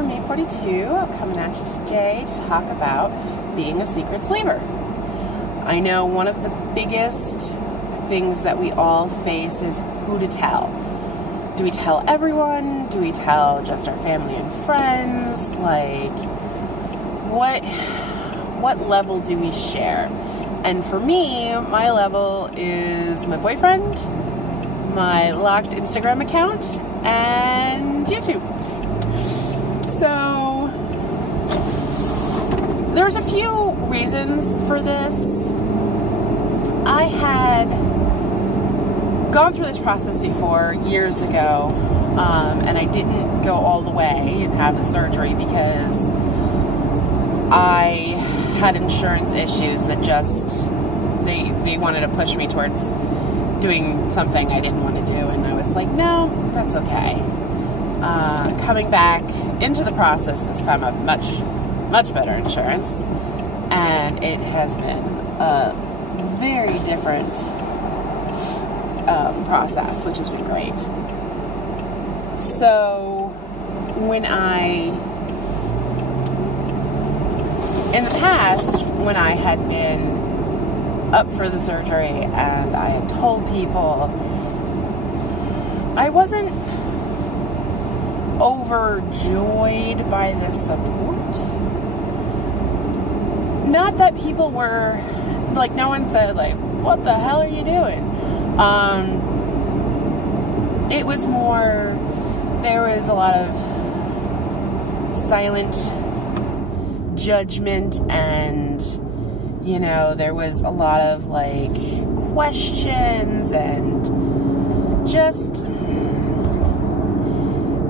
from Me42, coming at you today to talk about being a secret sleeper. I know one of the biggest things that we all face is who to tell. Do we tell everyone? Do we tell just our family and friends? Like, what level do we share? And for me, my level is my boyfriend, my locked Instagram account, and YouTube. So there's a few reasons for this. I had gone through this process before years ago, and I didn't go all the way and have the surgery because I had insurance issues that just they wanted to push me towards doing something I didn't want to do, and I was like, no, that's okay. Coming back into the process this time, I have much better insurance, and it has been a very different process, which has been great. So in the past, when I had been up for the surgery and I had told people, I wasn't overjoyed by the support. Not that people were, like, no one said, like, what the hell are you doing? It was more, there was a lot of silent judgment, and there was a lot of like questions, and just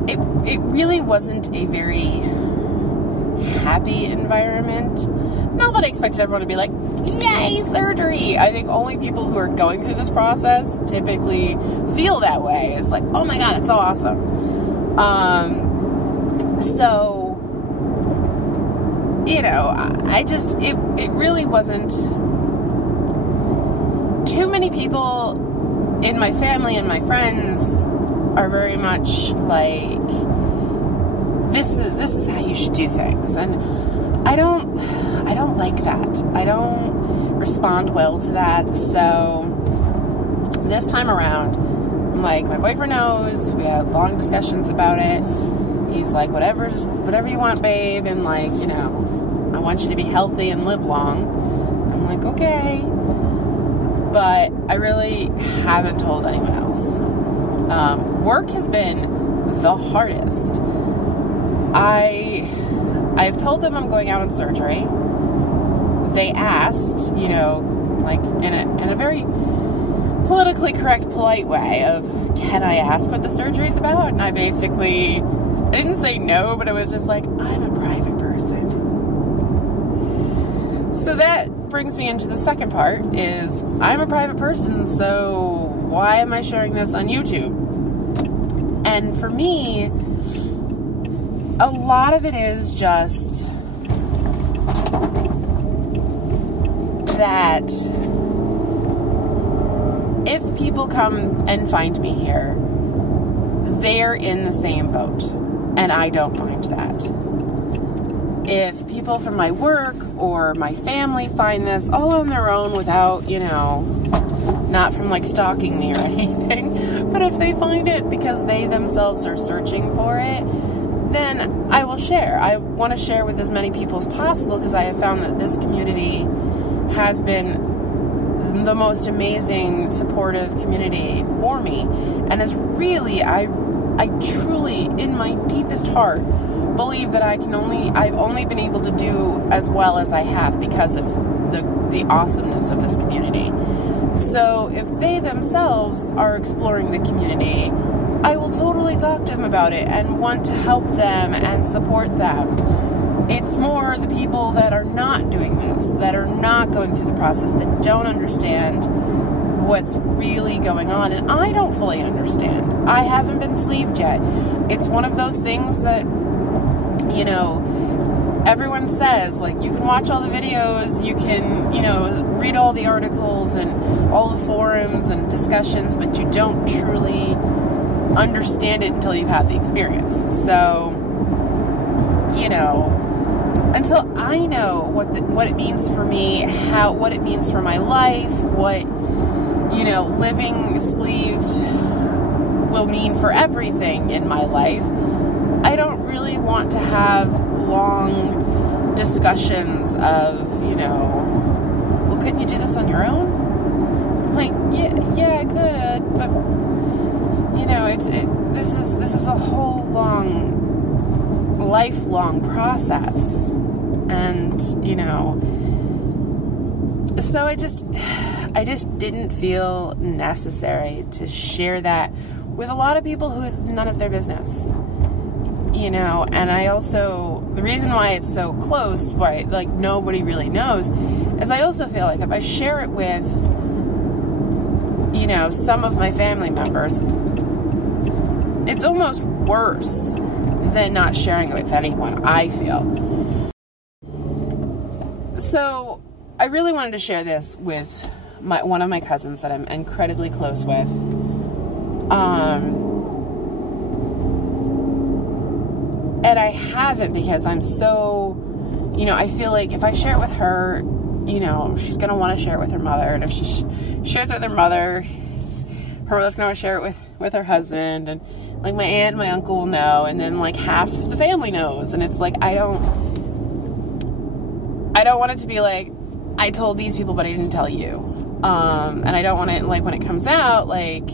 it really wasn't a very happy environment. Not that I expected everyone to be like, yay, surgery. I think only people who are going through this process typically feel that way. It's like, oh my god, it's so awesome. So it really wasn't. Too many people in my family and my friends are very much like, this is how you should do things, and I don't like that. I don't respond well to that. So this time around, I'm like, my boyfriend knows. We had long discussions about it. He's like, whatever you want, babe, and like, I want you to be healthy and live long. I'm like, okay. But I really haven't told anyone else. Work has bin the hardest. I've told them I'm going out on surgery. They asked, like in a very politically correct, polite way of, can I ask what the surgery's about? And I didn't say no, but I was just like, I'm a private person. So that brings me into the second part, is I'm a private person, so why am I sharing this on YouTube? And for me, a lot of it is just that if people come and find me here, they're in the same boat, and I don't mind that. If people from my work or my family find this all on their own without, not from like stalking me or anything, but if they find it because they themselves are searching for it, then I will share. I want to share with as many people as possible, because I have found that this community has been the most amazing, supportive community for me, and is really, I truly, in my deepest heart, believe that I've only been able to do as well as I have because of the awesomeness of this community. So if they themselves are exploring the community, I will totally talk to them about it and want to help them and support them. It's more the people that are not doing this, that are not going through the process, that don't understand what's really going on, and I don't fully understand. I haven't been sleeved yet. It's one of those things that, everyone says, like, you can watch all the videos, you can, read all the articles and all the forums and discussions, but you don't truly understand it until you've had the experience. So you know, until I know what it means for me, what it means for my life, what, you know, living sleeved will mean for everything in my life, I don't really want to have long discussions of, you know, well, couldn't you do this on your own? I'm like, yeah, I could, but, you know, this is a whole lifelong process. And, you know, so I just didn't feel necessary to share that with a lot of people who it's none of their business, you know. And I also, the reason why it's so close, why like nobody really knows, is I also feel like if I share it with, you know, some of my family members, it's almost worse than not sharing it with anyone, I feel. So I really wanted to share this with one of my cousins that I'm incredibly close with. And I haven't because I'm so, you know, I feel like if I share it with her, you know, she's going to want to share it with her mother. And if she shares it with her mother, her mother's going to share it with her husband. And like my aunt and my uncle will know. And then like half the family knows. And it's like, I don't want it to be like, I told these people, but I didn't tell you. And I don't want it, like, when it comes out, like,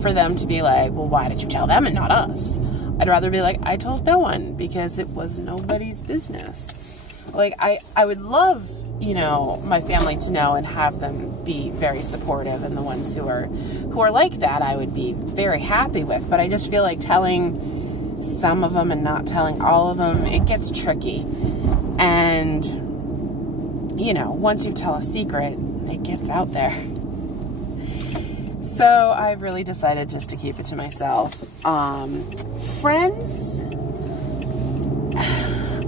for them to be like, well, why did you tell them and not us? I'd rather be like, I told no one because it was nobody's business. Like, I would love, you know, my family to know and have them be very supportive, and the ones who are like that, I would be very happy with. But I just feel like telling some of them and not telling all of them, it gets tricky. And, you know, once you tell a secret, it gets out there. So I've really decided just to keep it to myself. Friends,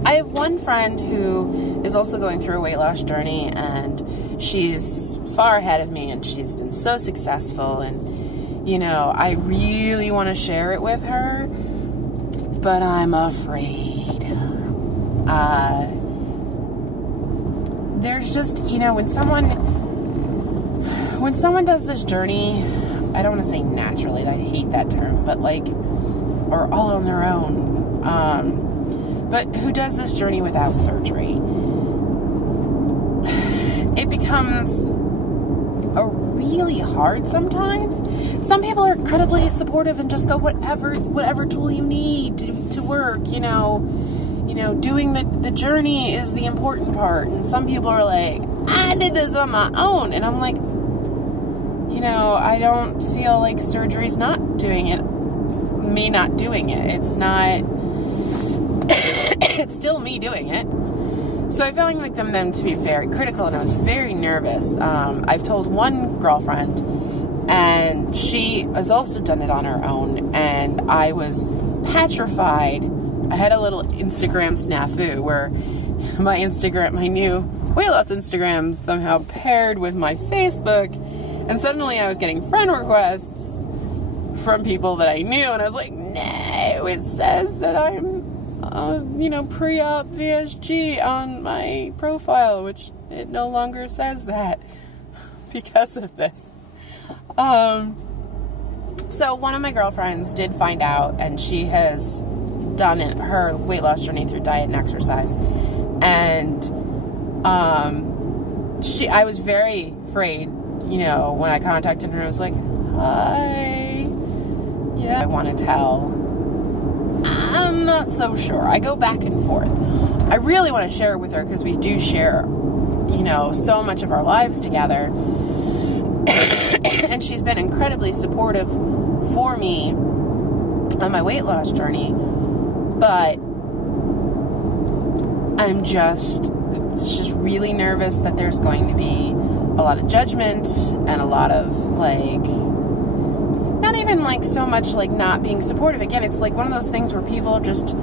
I have one friend who is also going through a weight loss journey, and she's far ahead of me, and she's been so successful, and, you know, I really want to share it with her, but I'm afraid. There's just, you know, when someone does this journey, I don't want to say naturally, I hate that term, but like, or all on their own, but who does this journey without surgery, it becomes really hard sometimes. Some people are incredibly supportive and just go, whatever tool you need to work, you know, doing the journey is the important part. And some people are like, I did this on my own. And I'm like, you know, I don't feel like surgery's not doing it. Me not doing it. It's not, it's still me doing it. So I felt like them to be very critical, and I was very nervous. I've told one girlfriend, and she has also done it on her own, and I was petrified. I had a little Instagram snafu where my new weight loss Instagram somehow paired with my Facebook, and suddenly I was getting friend requests from people that I knew, and I was like, no, it says that I'm, you know, pre-op VSG on my profile, which it no longer says that because of this. So one of my girlfriends did find out, and she has done her weight loss journey through diet and exercise, and I was very afraid, you know, when I contacted her. I was like, hi, yeah, I want to tell. I'm not so sure. I go back and forth. I really want to share it with her because we do share, you know, so much of our lives together. And she's been incredibly supportive for me on my weight loss journey. But I'm just really nervous that there's going to be a lot of judgment and a lot of, like, not even like so much like not being supportive. Again, it's like one of those things where people just,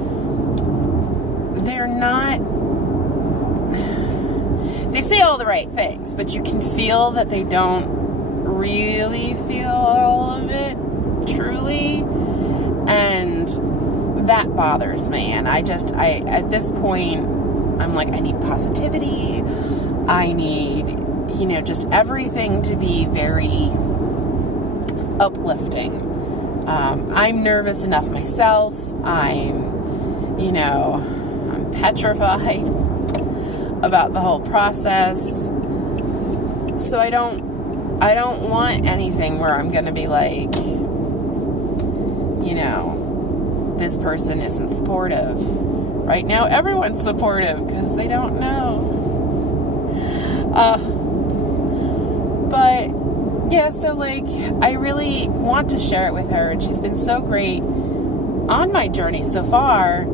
they say all the right things, but you can feel that they don't really feel all of it truly. And that bothers me. And at this point, I'm like, I need positivity. I need, just everything to be very uplifting. I'm nervous enough myself. I'm petrified about the whole process. So I don't want anything where I'm going to be like, this person isn't supportive. Right now, everyone's supportive because they don't know. But yeah, so like, I really want to share it with her, and she's been so great on my journey so far.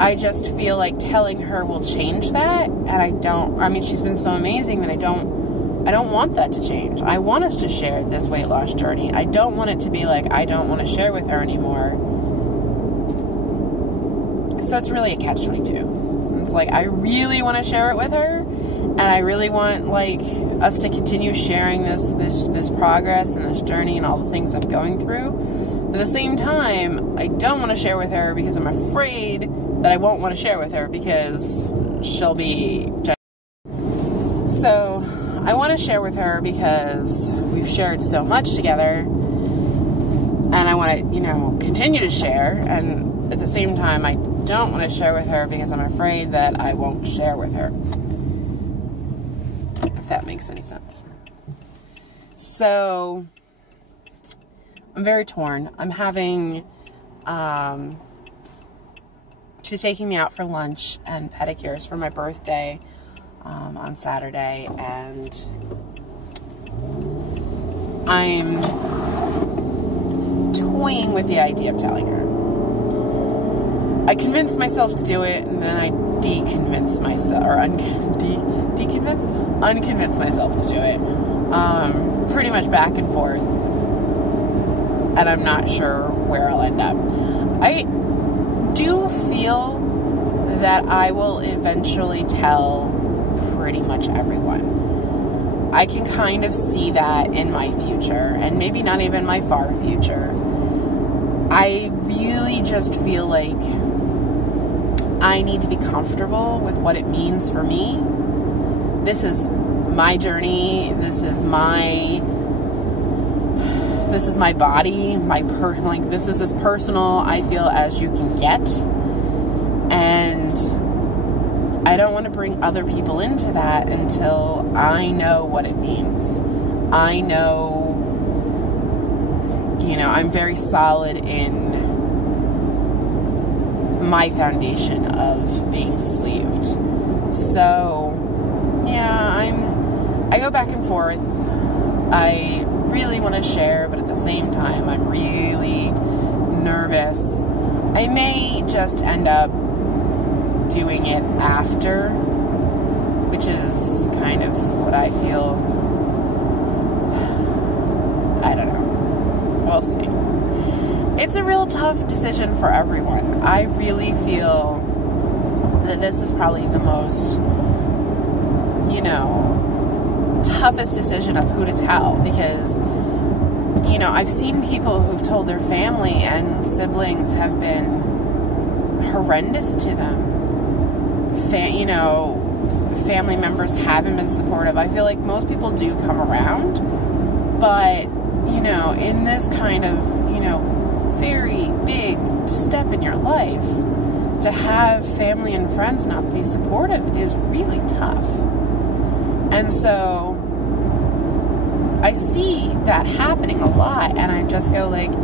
I just feel like telling her will change that, and she's been so amazing that I don't want that to change. I want us to share this weight loss journey. I don't want it to be like, I don't want to share with her anymore. So it's really a catch-22. It's like, I really want to share it with her, and I really want, like, us to continue sharing this progress and this journey and all the things I'm going through. But at the same time, I don't want to share with her because I'm afraid that I won't want to share with her because she'll be judged. So I want to share with her because we've shared so much together, and I want to, continue to share. And at the same time, I don't want to share with her because I'm afraid that I won't share with her. If that makes any sense. So I'm very torn. I'm having, she's taking me out for lunch and pedicures for my birthday on Saturday, and I'm toying with the idea of telling her. I convinced myself to do it, and then I unconvince myself to do it. Pretty much back and forth, and I'm not sure where I'll end up. I do feel that I will eventually tell pretty much everyone. I can kind of see that in my future, and maybe not even my far future. I really just feel like I need to be comfortable with what it means for me. This is my journey. This is my body. This is as personal, I feel, as you can get. And I don't want to bring other people into that until I know what it means. I know, I'm very solid in my foundation of being sleeved. So, yeah, I go back and forth. I really want to share, but at the same time, I'm really nervous. I may just end up doing it after, which is kind of what I feel. I don't know. We'll see. It's a real tough decision for everyone. I really feel that this is probably the most, toughest decision of who to tell, because, I've seen people who've told their family and siblings have been horrendous to them. Family members haven't been supportive. I feel like most people do come around, but, in this kind of, very big step in your life, to have family and friends not be supportive is really tough. And so I see that happening a lot, and I just go like,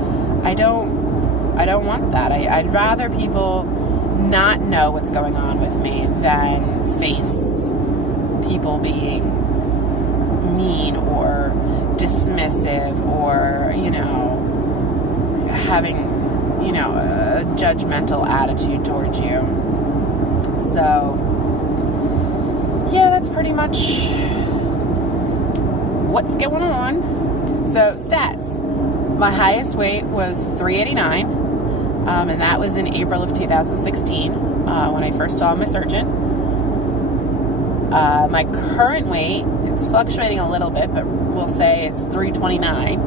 I don't want that. I'd rather people not know what's going on with me than face people being mean or dismissive or, having, a judgmental attitude towards you. So, yeah, that's pretty much what's going on. So, stats. My highest weight was 389, and that was in April of 2016, when I first saw my surgeon. My current weight, it's fluctuating a little bit, but we'll say it's 328,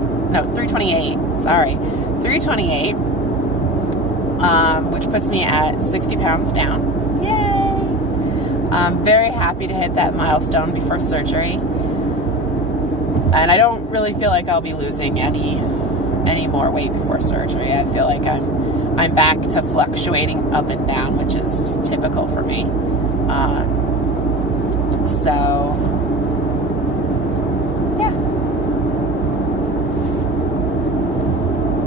sorry, 328. which puts me at 60 pounds down. Yay! I'm very happy to hit that milestone before surgery. And I don't really feel like I'll be losing any more weight before surgery. I feel like I'm back to fluctuating up and down, which is typical for me. So